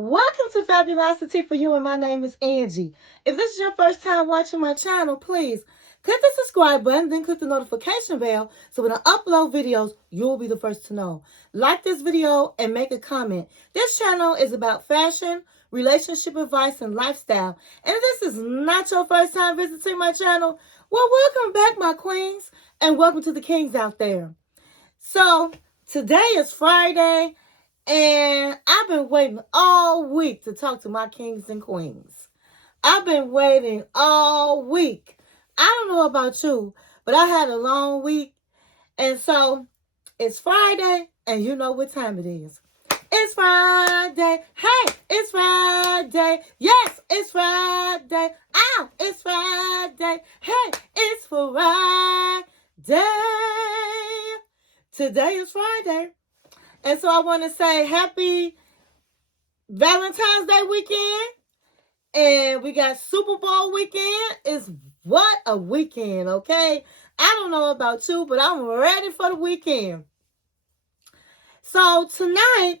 Welcome to Fabulosity For You, and my name is Angie. If this is your first time watching my channel, please click the subscribe button, then click the notification bell so when I upload videos, you'll be the first to know. Like this video and make a comment. This channel is about fashion, relationship advice, and lifestyle. And if this is not your first time visiting my channel, well, welcome back, my queens, and welcome to the kings out there. So, today is Friday. And I've been waiting all week to talk to my kings and queens. I've been waiting all week. I don't know about you, but I had a long week. And so it's Friday, and you know what time it is. It's Friday. Hey, it's Friday. Yes, it's Friday. Ow, it's Friday. Hey, it's Friday. Today is Friday. And so I want to say happy Valentine's Day weekend. And we got Super Bowl weekend. It's what a weekend, okay? I don't know about you, but I'm ready for the weekend. So tonight,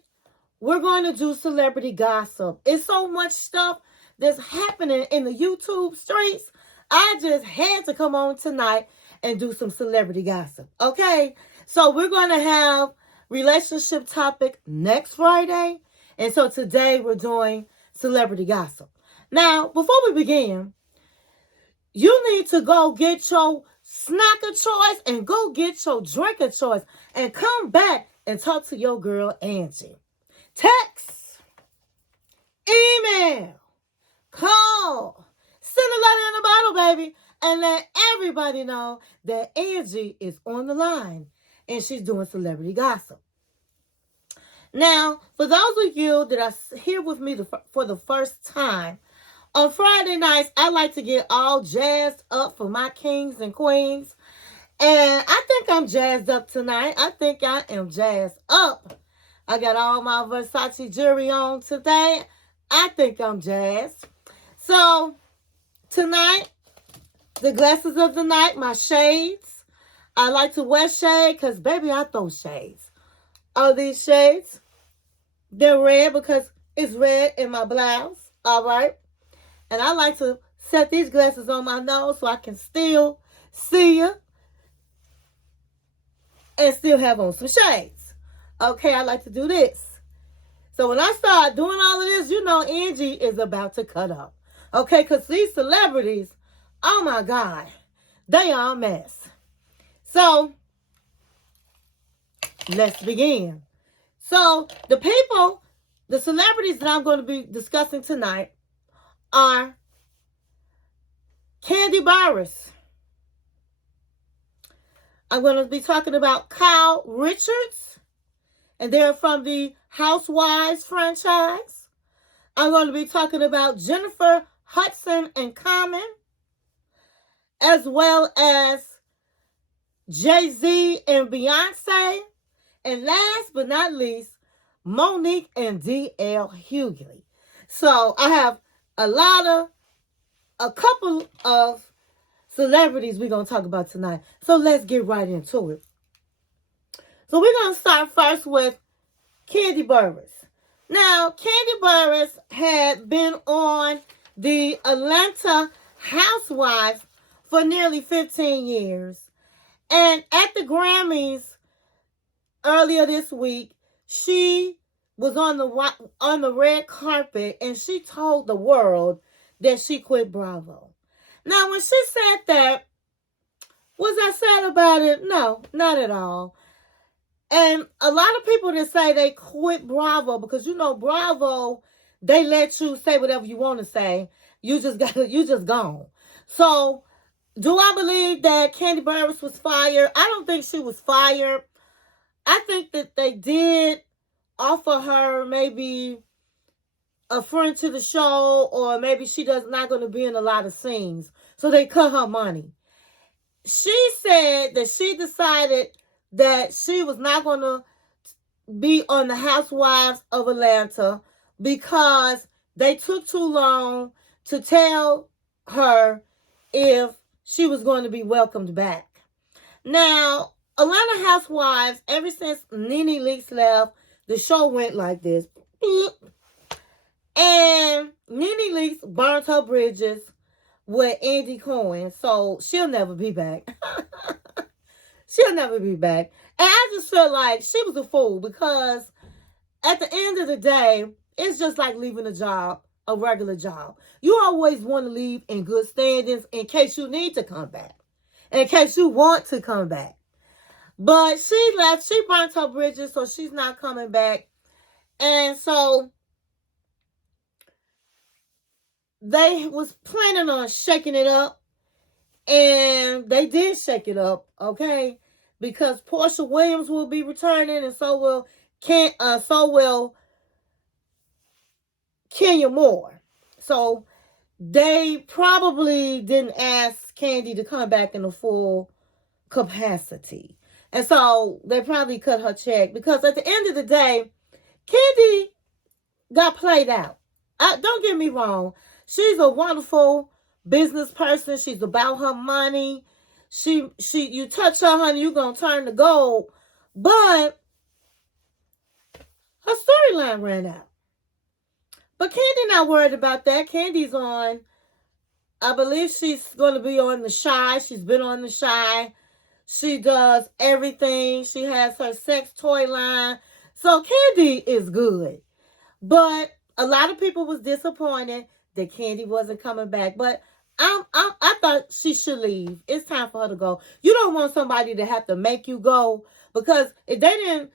we're going to do celebrity gossip. It's so much stuff that's happening in the YouTube streets. I just had to come on tonight and do some celebrity gossip, okay? So we're going to have relationship topic next Friday. And so today we're doing celebrity gossip. Now, before we begin, you need to go get your snack of choice and go get your drink of choice and come back and talk to your girl, Angie. Text, email, call, send a letter in a bottle, baby, and let everybody know that Angie is on the line and she's doing celebrity gossip. Now, for those of you that are here with me for the first time, on Friday nights, I like to get all jazzed up for my kings and queens. And I think I'm jazzed up tonight. I think I am jazzed up. I got all my Versace jewelry on today. I think I'm jazzed. So, tonight, the glasses of the night, my shades. I like to wear shade because, baby, I throw shades. All these shades, they're red because it's red in my blouse, all right? And I like to set these glasses on my nose so I can still see you and still have on some shades. Okay, I like to do this. So when I start doing all of this, you know Angie is about to cut up. Okay, because these celebrities, oh my God, they are a mess. So, let's begin. So, the celebrities that I'm going to be discussing tonight are Kandi Burruss. I'm going to be talking about Kyle Richards, and they're from the Housewives franchise. I'm going to be talking about Jennifer Hudson and Common, as well as Jay-Z and Beyonce, and last but not least, Monique and DL Hughley. So I have a couple of celebrities we're going to talk about tonight. So let's get right into it. So we're going to start first with Kandi Burruss. Now, Kandi Burruss had been on the Atlanta Housewives for nearly 15 years. And at the Grammys earlier this week, she was on the red carpet and she told the world that she quit Bravo. Now, when she said that, was I sad about it? No, not at all. And a lot of people that say they quit Bravo because you know Bravo, they let you say whatever you want to say. You just gone. So, do I believe that Kandi Burruss was fired? I don't think she was fired. I think that they did offer her maybe a friend to the show, or maybe she does not going to be in a lot of scenes. So they cut her money. She said that she decided that she was not going to be on the Housewives of Atlanta because they took too long to tell her if she was going to be welcomed back. Now, Atlanta Housewives, ever since Nene Leakes left, the show went like this. And Nene Leakes burnt her bridges with Andy Cohen, so she'll never be back. She'll never be back. And I just feel like she was a fool because at the end of the day, it's just like leaving a job, a regular job. You always want to leave in good standings in case you need to come back, in case you want to come back. But she left. She burnt her bridges, so she's not coming back. And so they was planning on shaking it up, and they did shake it up, okay? Because Portia Williams will be returning, and so will Kenya Moore. So they probably didn't ask Kandi to come back in a full capacity. And so they probably cut her check because at the end of the day, Kandi got played out. Don't get me wrong. She's a wonderful business person. She's about her money. You touch her, honey, you're going to turn to gold. But her storyline ran out. But Kandi not worried about that. Kandi's on, I believe she's going to be on The Shy. She's been on The Shy. She does everything. She has her sex toy line. So Kandi is good. But a lot of people was disappointed that Kandi wasn't coming back. But I thought she should leave. It's time for her to go. You don't want somebody to have to make you go. Because if they didn't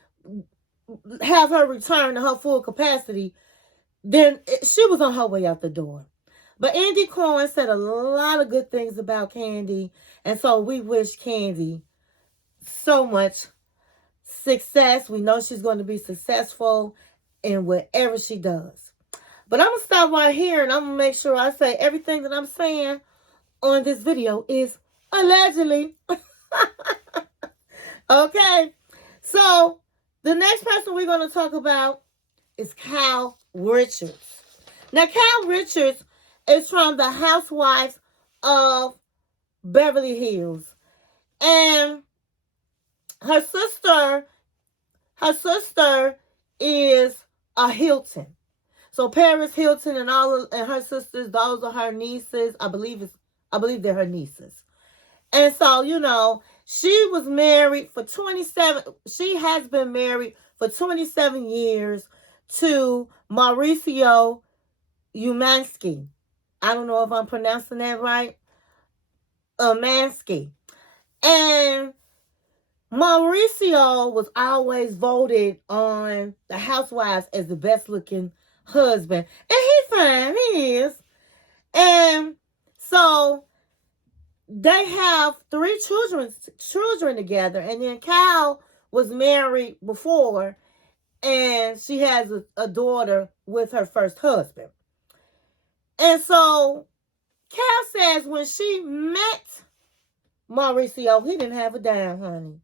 have her return to her full capacity, then she was on her way out the door. But Andy Cohen said a lot of good things about Kandi. And so we wish Kandi so much success. We know she's going to be successful in whatever she does. But I'm going to stop right here and I'm going to make sure I say everything that I'm saying on this video is allegedly. Okay. So the next person we're going to talk about is Kyle Richards. Now, Kyle Richards is from the Housewives of Beverly Hills. And her sister is a Hilton. So Paris Hilton and her sisters, those are her nieces. I believe they're her nieces. And so, you know, she was married for 27. She has been married for 27 years to Mauricio Umansky. I don't know if I'm pronouncing that right. Umansky. And Mauricio was always voted on the Housewives as the best looking husband. And he's fine. He is. And so they have 3 children together. And then Kyle was married before. And she has a daughter with her first husband. And so Kyle says when she met Mauricio, he didn't have a dime, honey.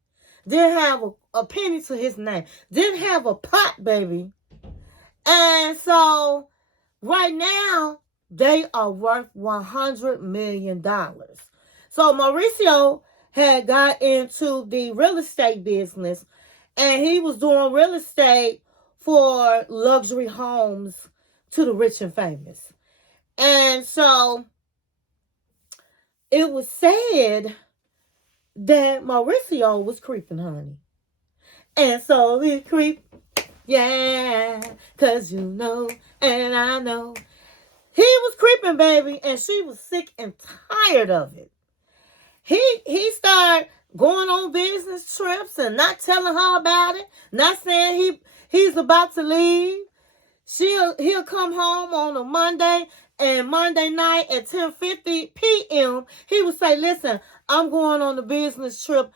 Didn't have a penny to his name. Didn't have a pot, baby. And so right now, they are worth $100 million. So Mauricio had got into the real estate business, and he was doing real estate for luxury homes to the rich and famous. And so it was said that Mauricio was creeping, honey. And so he creeped, yeah, because you know and I know. He was creeping, baby, and she was sick and tired of it. He started going on business trips and not telling her about it, not saying he's about to leave. He'll come home on a Monday, and Monday night at 10:50 p.m., he would say, listen, I'm going on a business trip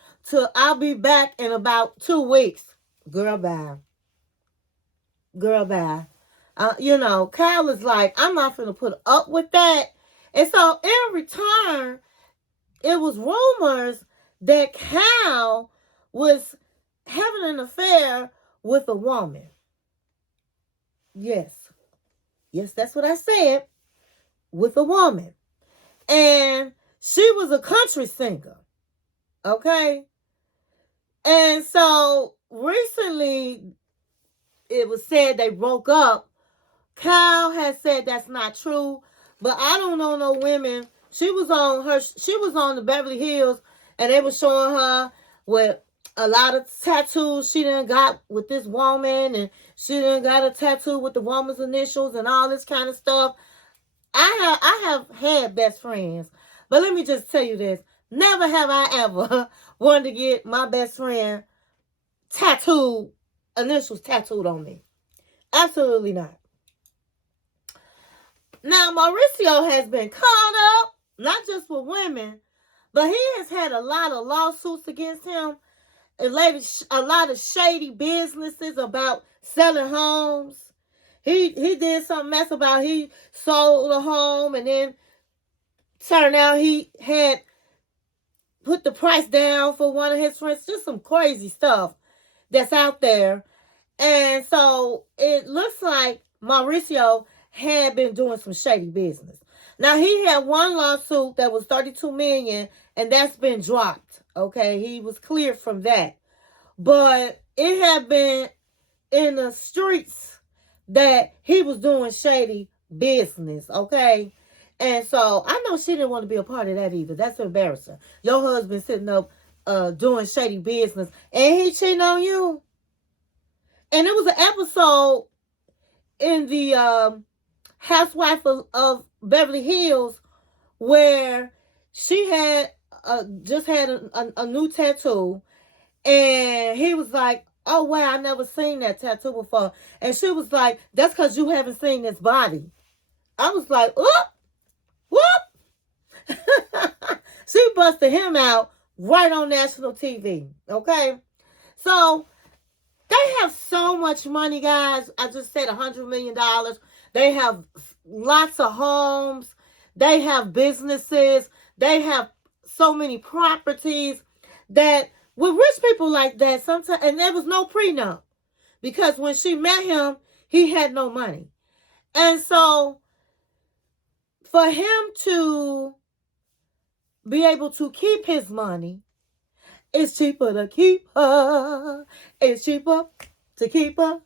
I'll be back in about 2 weeks. Girl, bye. Girl, bye. You know, Kyle is like, I'm not going to put up with that. And so in return, it was rumors that Kyle was having an affair with a woman. Yes. Yes, that's what I said. With a woman. And she was a country singer. Okay? And so recently it was said they broke up Kyle has said that's not true, but I don't know no women. She was on the Beverly Hills, and they were showing her with a lot of tattoos she done got with this woman, and she done got a tattoo with the woman's initials and all this kind of stuff. I have had best friends, but let me just tell you this: never have I ever wanted to get my best friend initials tattooed on me. Absolutely not. Now, Mauricio has been caught up, not just with women, but he has had a lot of lawsuits against him. A lot of shady businesses about selling homes. He did some mess about he sold a home and then turned out he had put the price down for one of his friends. Just some crazy stuff that's out there. And so it looks like Mauricio had been doing some shady business. Now, he had one lawsuit that was $32 million, and that's been dropped. Okay, he was cleared from that. But it had been in the streets that he was doing shady business. Okay, and so I know she didn't want to be a part of that either. That's embarrassing. Your husband sitting up doing shady business, and he cheating on you. And it was an episode in the Housewife of Beverly Hills where she had just had a new tattoo, and he was like, "Oh wow, I never seen that tattoo before," and she was like, "That's because you haven't seen this body." I was like, whoop. She busted him out right on national TV. Okay, so they have so much money, guys. I just said $100 million. They have lots of homes. They have businesses. They have so many properties that with rich people like that, sometimes, and there was no prenup because when she met him, he had no money. And so for him to be able to keep his money, it's cheaper to keep her. It's cheaper to keep her.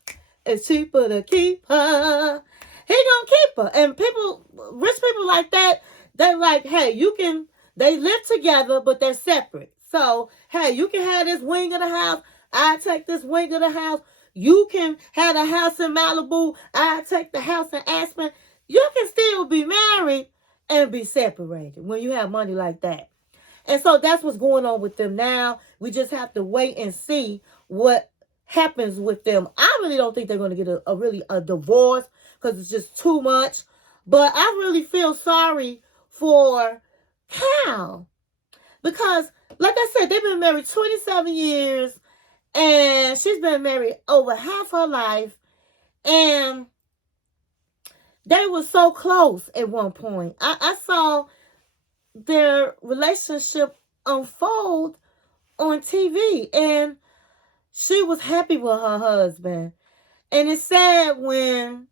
It's cheaper to keep her. He gonna keep her. And people, rich people like that, they're like, hey, they live together, but they're separate. So, hey, you can have this wing of the house. I take this wing of the house. You can have a house in Malibu. I take the house in Aspen. You can still be married and be separated when you have money like that. And so that's what's going on with them now. We just have to wait and see what happens with them. I really don't think they're going to get a divorce because it's just too much. But I really feel sorry for Cal because, like I said, they've been married 27 years and she's been married over half her life. And they were so close at one point. I saw their relationship unfold on TV, and she was happy with her husband. And it's sad when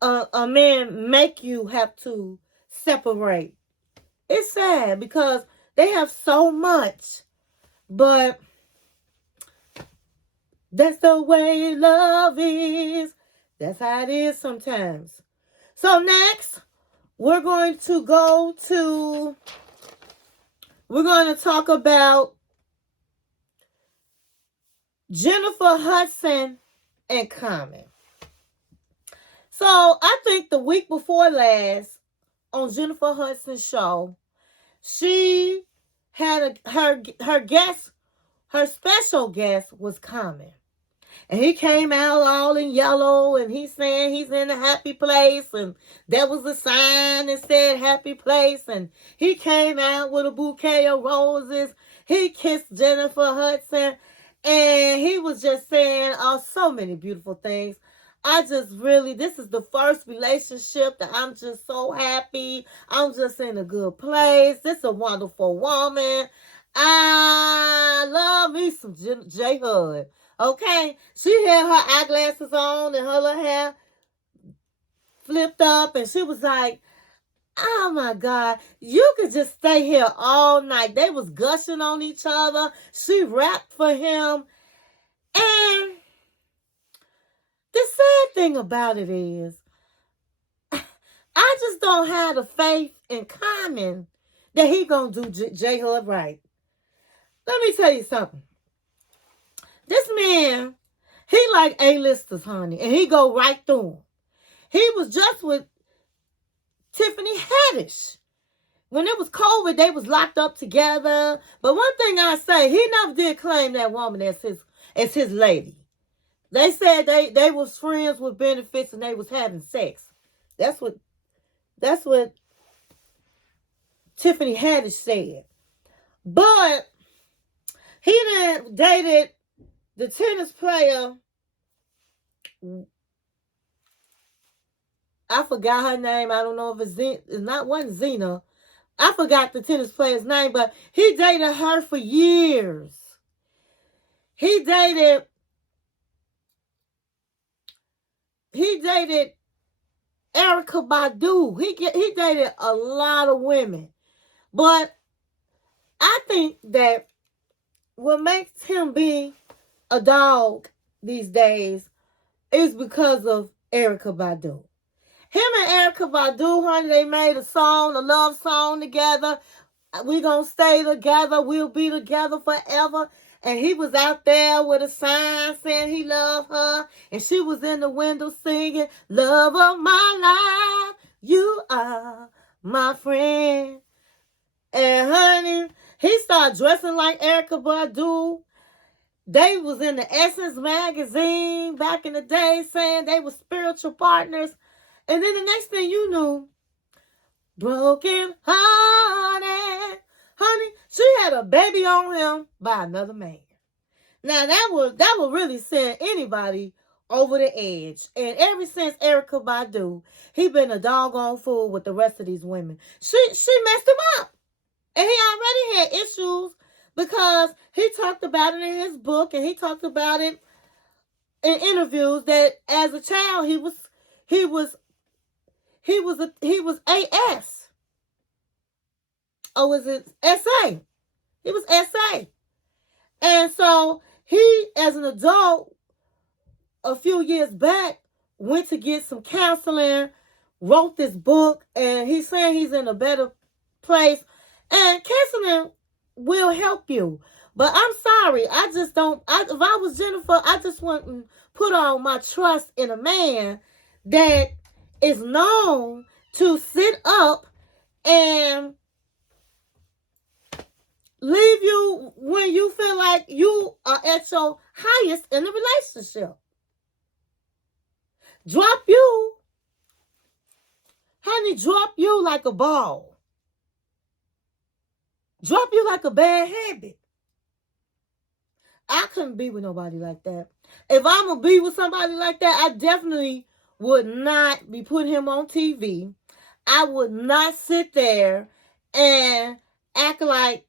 a man make you have to separate. It's sad because they have so much, but that's the way love is. That's how it is sometimes. So next, we're going to talk about Jennifer Hudson and Common. So I think the week before last on Jennifer Hudson's show, she had her guest, her special guest was Common. And he came out all in yellow, and he's saying he's in a happy place, and there was a sign that said happy place, and he came out with a bouquet of roses. He kissed Jennifer Hudson, and he was just saying so many beautiful things. This is the first relationship that I'm just so happy. I'm just in a good place. This is a wonderful woman. I love me some J Hud. Okay, she had her eyeglasses on and her little hair flipped up, and she was like, oh my God, you could just stay here all night. They was gushing on each other. She rapped for him. And the sad thing about it is, I just don't have the faith in Common that he gonna do J Hud right. Let me tell you something. This man, he like A-listers, honey, and he go right through them. He was just with Tiffany Haddish. When it was COVID, they was locked up together. But one thing I say, he never did claim that woman as his lady. They said they was friends with benefits and they was having sex. That's what Tiffany Haddish said. But he then dated the tennis player. I forgot her name. I don't know if wasn't Zena. I forgot the tennis player's name, but he dated her for years. He dated Erykah Badu. He dated a lot of women. But I think that what makes him be a dog these days is because of Erykah Badu. Him and Erykah Badu, honey, they made a love song together. We gonna stay together. We'll be together forever. And he was out there with a sign saying he loved her. And she was in the window singing, love of my life, you are my friend. And honey, he started dressing like Erykah Badu. They was in the Essence magazine back in the day saying they were spiritual partners. And then the next thing you knew, broken hearted. Honey, she had a baby on him by another man. Now that would really send anybody over the edge. And ever since Erykah Badu, he been a doggone fool with the rest of these women. She messed him up. And he already had issues because he talked about it in his book and he talked about it in interviews that as a child he was AS. Or was it SA? He was SA. And so he, as an adult, a few years back, went to get some counseling, wrote this book, and he's saying he's in a better place. And counseling will help you. But I'm sorry, if I was Jennifer, I just wouldn't put all my trust in a man that is known to sit up and leave you when you feel like you are at your highest in the relationship. Drop you. Honey, drop you like a ball. Drop you like a bad habit. I couldn't be with nobody like that. If I'm going to be with somebody like that, I definitely would not be putting him on TV. I would not sit there and act like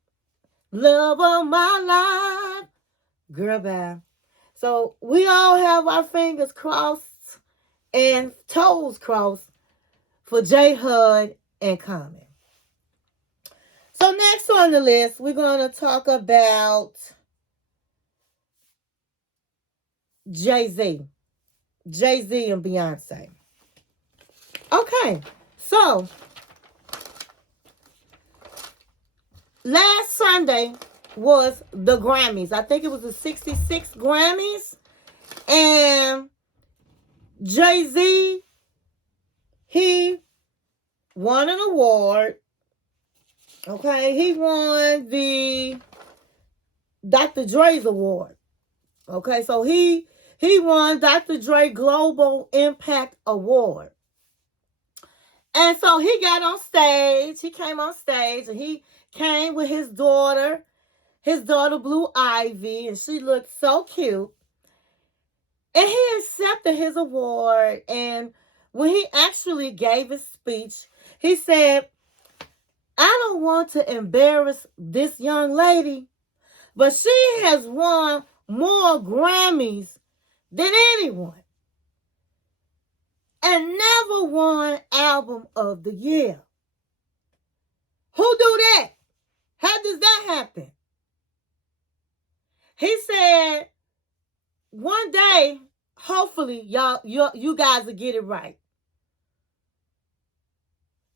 love of my life. Girl, bye. So we all have our fingers crossed and toes crossed for J Hud and Common. So next on the list, we're going to talk about Jay-Z. Jay-Z and Beyonce. Okay, so last Sunday was the Grammys. I think it was the 66 Grammys. And Jay-Z, he won an award. Okay, he won the Dr. Dre's award. Okay, so he won Dr. Dre Global Impact Award. And so he got on stage. He came on stage and he came with his daughter Blue Ivy, and she looked so cute. And he accepted his award. And when he actually gave his speech, he said, I don't want to embarrass this young lady, but she has won more Grammys than anyone and never won Album of the Year. Who do that? How does that happen? He said one day hopefully you guys will get it right.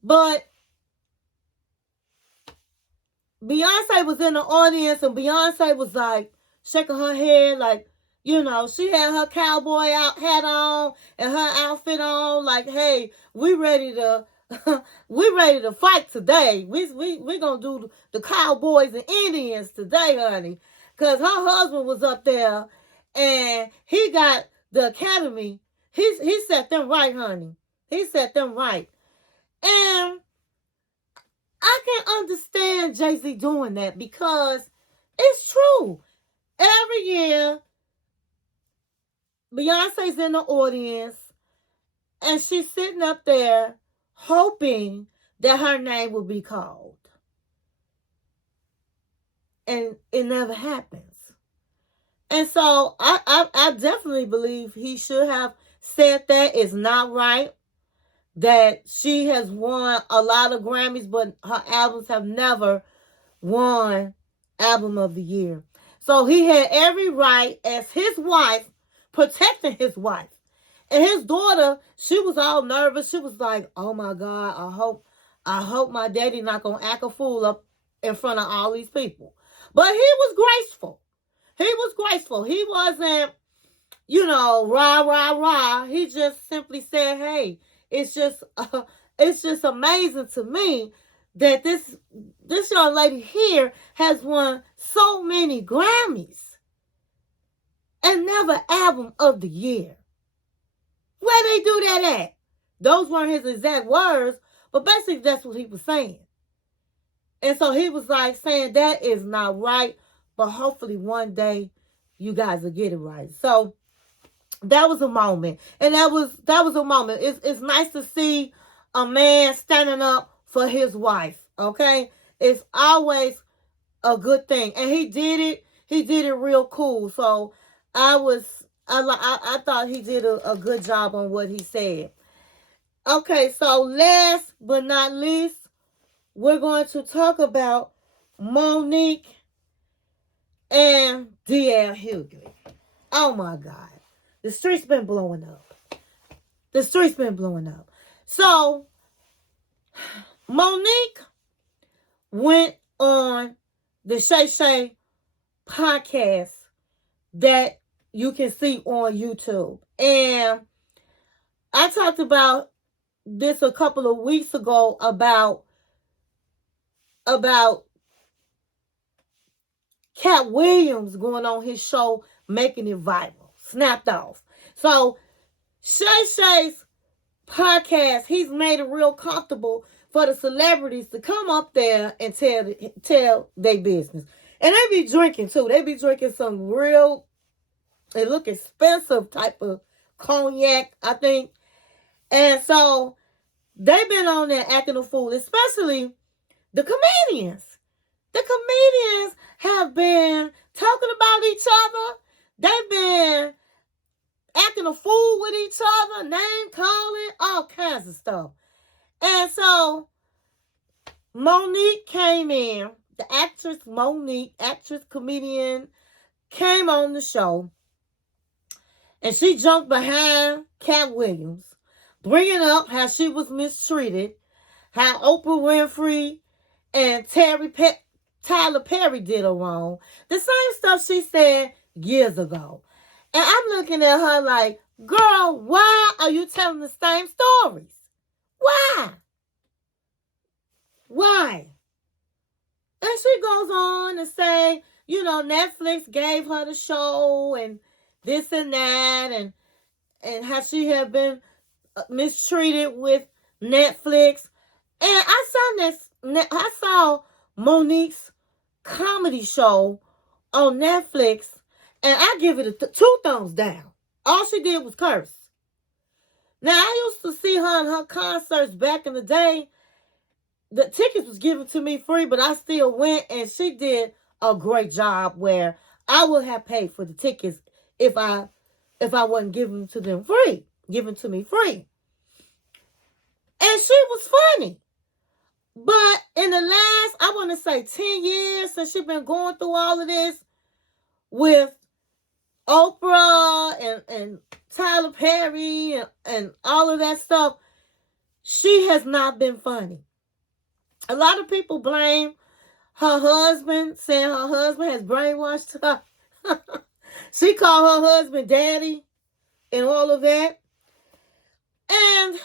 But Beyonce was in the audience, and Beyonce was like shaking her head, like, she had her cowboy hat on and her outfit on, like, hey, we ready to we ready to fight today. We gonna do the Cowboys and Indians today, honey. Cause her husband was up there and he got the Academy. He set them right, honey. He set them right. And I can understand Jay-Z doing that because it's true. Every year, Beyonce's in the audience and she's sitting up there hoping that her name will be called. And it never happens. And so I definitely believe he should have said that. It's not right that she has won a lot of Grammys, but her albums have never won Album of the Year. So he had every right as his wife, protecting his wife. And his daughter, she was all nervous. She was like, oh my God, I hope my daddy not going to act a fool up in front of all these people. But he was graceful. He was graceful. He wasn't, rah, rah, rah. He just simply said, hey, it's just amazing to me that this young lady here has won so many Grammys and never Album of the Year. Where they do that at? Those weren't his exact words, but basically that's what he was saying. And so he was like saying that is not right, but hopefully one day you guys will get it right. So that was a moment. And that was a moment. It's nice to see a man standing up for his wife. Okay? It's always a good thing. And he did it. He did it real cool. So I thought he did a good job on what he said. Okay, so last but not least, we're going to talk about Monique and DL Hughley. Oh my God. The street's been blowing up. The street's been blowing up. So, Monique went on the Shay Shay podcast that you can see on YouTube. And I talked about this a couple of weeks ago about Cat Williams going on his show, making it viral, snapped off. So Shay Shay's podcast, he's made it real comfortable for the celebrities to come up there and tell their business. And they be drinking too. They be drinking some real, they look expensive type of cognac, I think. And so they've been on there acting a fool, especially the comedians. The comedians have been talking about each other. They've been acting a fool with each other, name calling, all kinds of stuff. And so Monique came in, the actress Monique, actress, comedian, came on the show. And she jumped behind Cat Williams, bringing up how she was mistreated, how Oprah Winfrey and Tyler Perry did her wrong. The same stuff she said years ago. And I'm looking at her like, girl, why are you telling the same stories? Why? Why? And she goes on to say, Netflix gave her the show and this and that, and how she had been mistreated with Netflix. And I saw Monique's comedy show on Netflix, and I give it 2 thumbs down. All she did was curse. Now, I used to see her in her concerts back in the day. The tickets was given to me free, but I still went, and she did a great job where I would have paid for the tickets if I wasn't given to me free. And she was funny. But in the last, I want to say 10 years since she's been going through all of this with Oprah and Tyler Perry and all of that stuff, she has not been funny. A lot of people blame her husband, saying her husband has brainwashed her. She called her husband daddy and all of that. And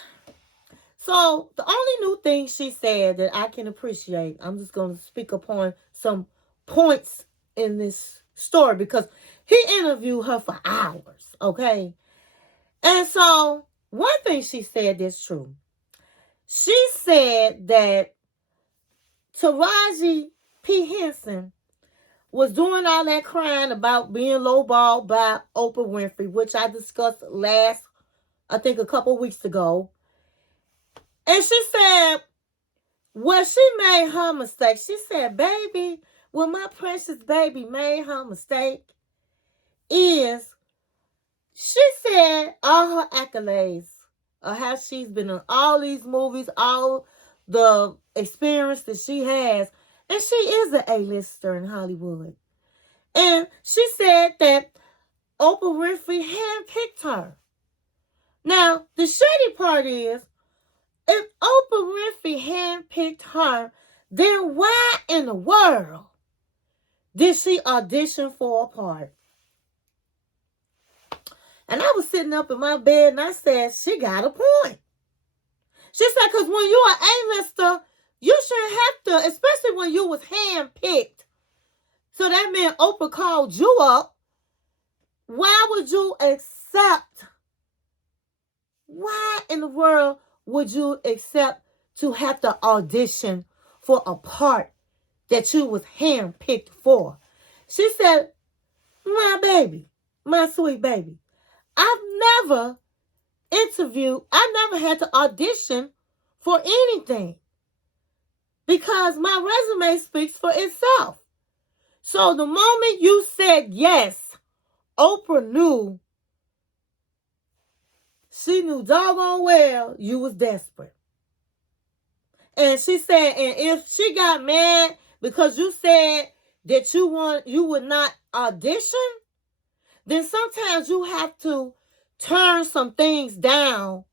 so the only new thing she said that I can appreciate, I'm just going to speak upon some points in this story because he interviewed her for hours, okay? And so one thing she said that's true. She said that Taraji P. Henson was doing all that crying about being lowballed by Oprah Winfrey, which I discussed I think a couple weeks ago. And she said, well, she made her mistake. She said, baby, well, my precious baby made her mistake is, she said all her accolades of how she's been in all these movies, all the experience that she has, and she is an A-lister in Hollywood. And she said that Oprah Winfrey handpicked her. Now, the shady part is, if Oprah Winfrey handpicked her, then why in the world did she audition for a part? And I was sitting up in my bed and I said, she got a point. She said, because when you're an A-lister, you shouldn't have to, especially when you was handpicked. So that meant Oprah called you up. Why would you accept? Why in the world would you accept to have to audition for a part that you was handpicked for? She said, my baby, my sweet baby, I never had to audition for anything because my resume speaks for itself. So the moment you said yes, Oprah knew. She knew doggone well you was desperate. And she said, and if she got mad because you said that you would not audition, then sometimes you have to turn some things down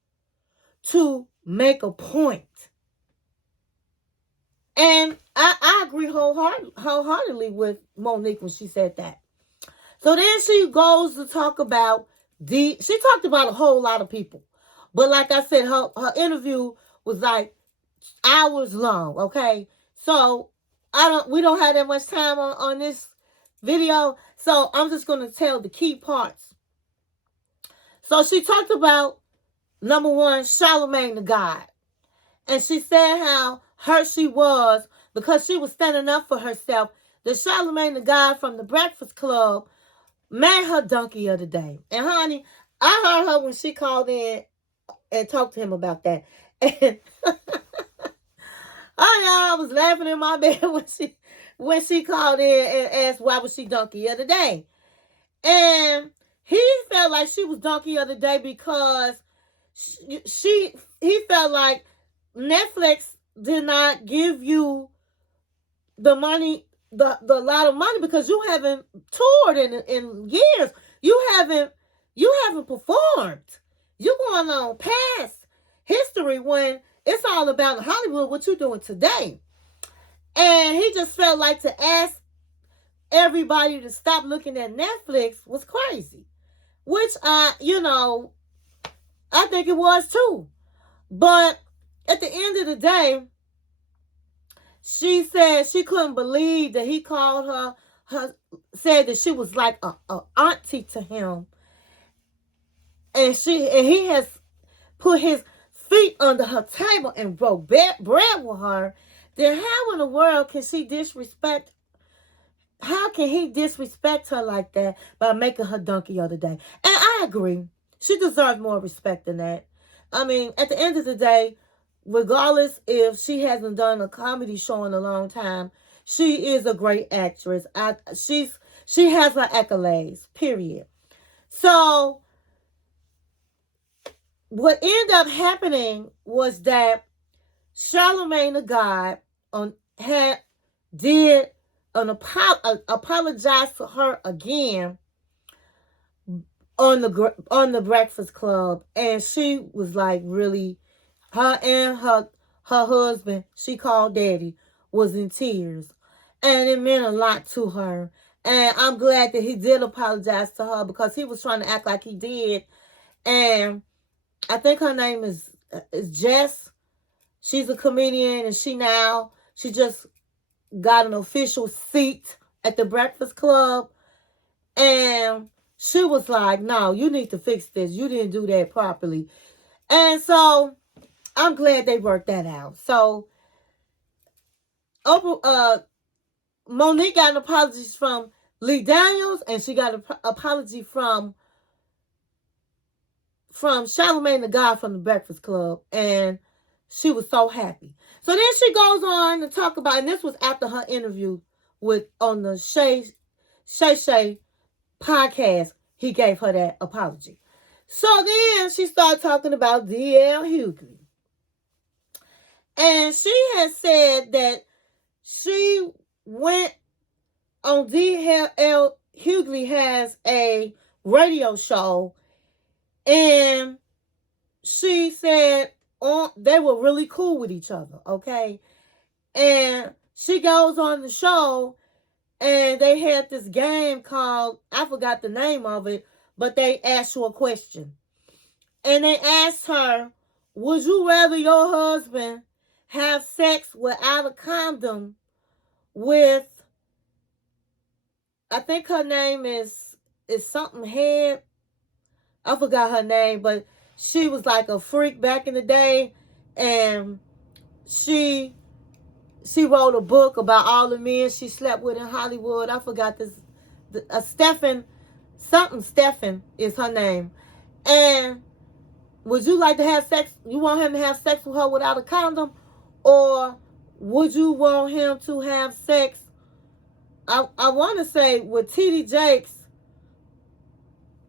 to make a point. And I agree wholeheartedly with Monique when she said that. So then she goes to talk about she talked about a whole lot of people. But like I said, her interview was like hours long, okay? So we don't have that much time on this video. So I'm just going to tell the key parts. So she talked about, number one, Charlamagne the God. And she said how hurt she was because she was standing up for herself. The Charlamagne the God from the Breakfast Club made her donkey of the day. And honey, I heard her when she called in and talked to him about that. And I was laughing in my bed when she called in and asked why was she donkey of the day. And he felt like she was donkey of the day because he felt like Netflix did not give you the money, the lot of money because you haven't toured in years. You haven't performed. You're going on past history when it's all about Hollywood, what you're doing today. And he just felt like to ask everybody to stop looking at Netflix was crazy. Which I think it was too. But at the end of the day, she said she couldn't believe that he called her said that she was like a auntie to him. And he has put his feet under her table and broke bread with her. Then how in the world can she disrespect? How can he disrespect her like that by making her donkey of the day? And I agree. She deserves more respect than that. I mean, at the end of the day, regardless if she hasn't done a comedy show in a long time, she is a great actress. She has her accolades, period. So what ended up happening was that Charlamagne the God apologized to her again on the Breakfast Club, and she was like really, her and her husband, she called daddy, was in tears, and it meant a lot to her. And I'm glad that he did apologize to her, because he was trying to act like he did. And I think her name is Jess. She's a comedian, and she just got an official seat at the Breakfast Club. And she was like, no, you need to fix this. You didn't do that properly. And so I'm glad they worked that out. So Monique got an apology from Lee Daniels, and she got an apology from Charlamagne the God from the Breakfast Club. And she was so happy. So then she goes on to talk about, and this was after her interview on the Shay podcast, he gave her that apology. So then she started talking about DL Hughley. And she has said that she went on DL Hughley has a radio show, and she said they were really cool with each other, okay? And she goes on the show, and they had this game called, I forgot the name of it, but they asked you a question. And they asked her, would you rather your husband have sex without a condom with, I think her name is something Head. I forgot her name, but she was like a freak back in the day. And she wrote a book about all the men she slept with in Hollywood. I forgot this. Stephen is her name. And would you like to have sex? You want him to have sex with her without a condom? Or would you want him to have sex, I want to say, with TD Jakes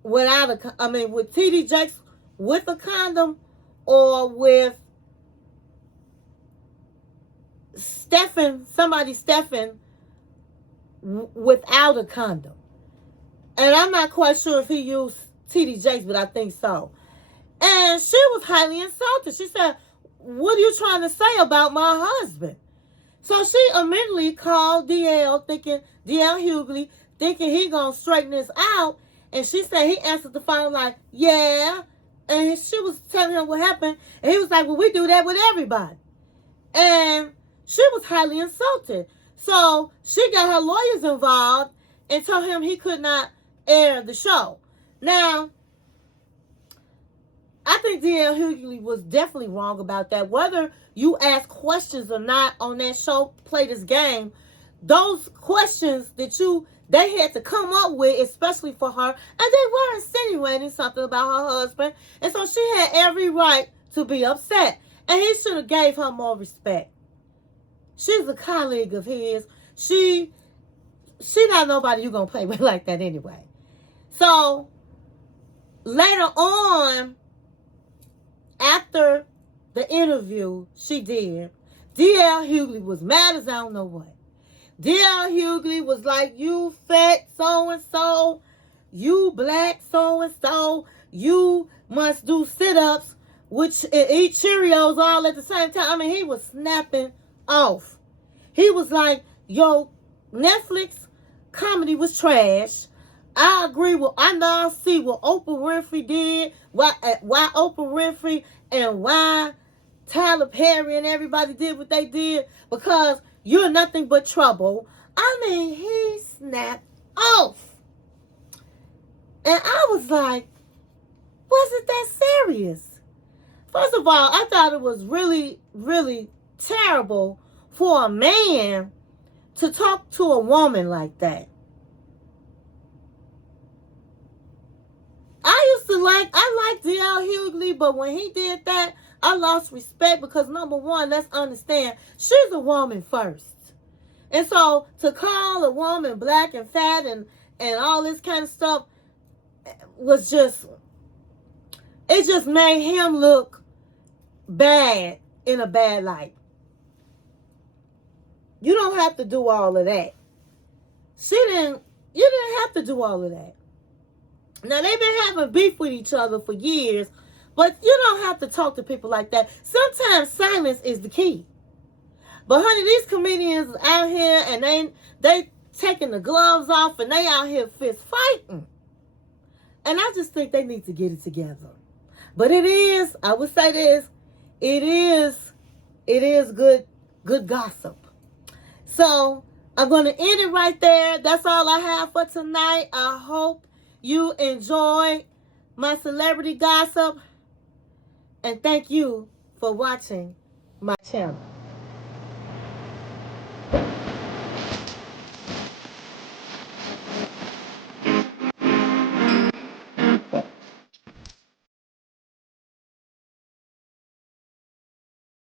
with TD Jakes with a condom, or with Stephen without a condom. And I'm not quite sure if he used TD Jakes, but I think so. And she was highly insulted. She said, what are you trying to say about my husband? So she immediately called DL Hughley, thinking he gonna straighten this out. And she said he answered the phone like, yeah. And she was telling him what happened. And he was like, well, we do that with everybody. And she was highly insulted. So she got her lawyers involved and told him he could not air the show. Now, I think DL Hughley was definitely wrong about that. Whether you ask questions or not on that show, Play This Game, those questions that they had to come up with, especially for her, and they were insinuating something about her husband, and so she had every right to be upset, and he should have gave her more respect. She's a colleague of his. She not nobody you gonna play with like that anyway. So later on, after the interview she did, DL Hughley was mad as I don't know what. DL Hughley was like, you fat so-and-so, you black so-and-so, you must do sit-ups, which eat Cheerios all at the same time. I mean, he was snapping off. He was like, yo, Netflix comedy was trash. I now see what Oprah Winfrey did, why Oprah Winfrey and why Tyler Perry and everybody did what they did, because you're nothing but trouble. I mean, he snapped off. And I was like, was it that serious? First of all, I thought it was really, really terrible for a man to talk to a woman like that. I liked DL Hughley, but when he did that, I lost respect, because number one, let's understand, she's a woman first. And so to call a woman black and fat and all this kind of stuff was it just made him look bad in a bad light. You don't have to do all of that. You didn't have to do all of that. Now, they've been having beef with each other for years, but you don't have to talk to people like that. Sometimes silence is the key. But honey, these comedians out here and they taking the gloves off and they out here fist fighting. And I just think they need to get it together. But it is, I would say this, it is good gossip. So I'm going to end it right there. That's all I have for tonight. I hope you enjoyed my celebrity gossip. And thank you for watching my channel.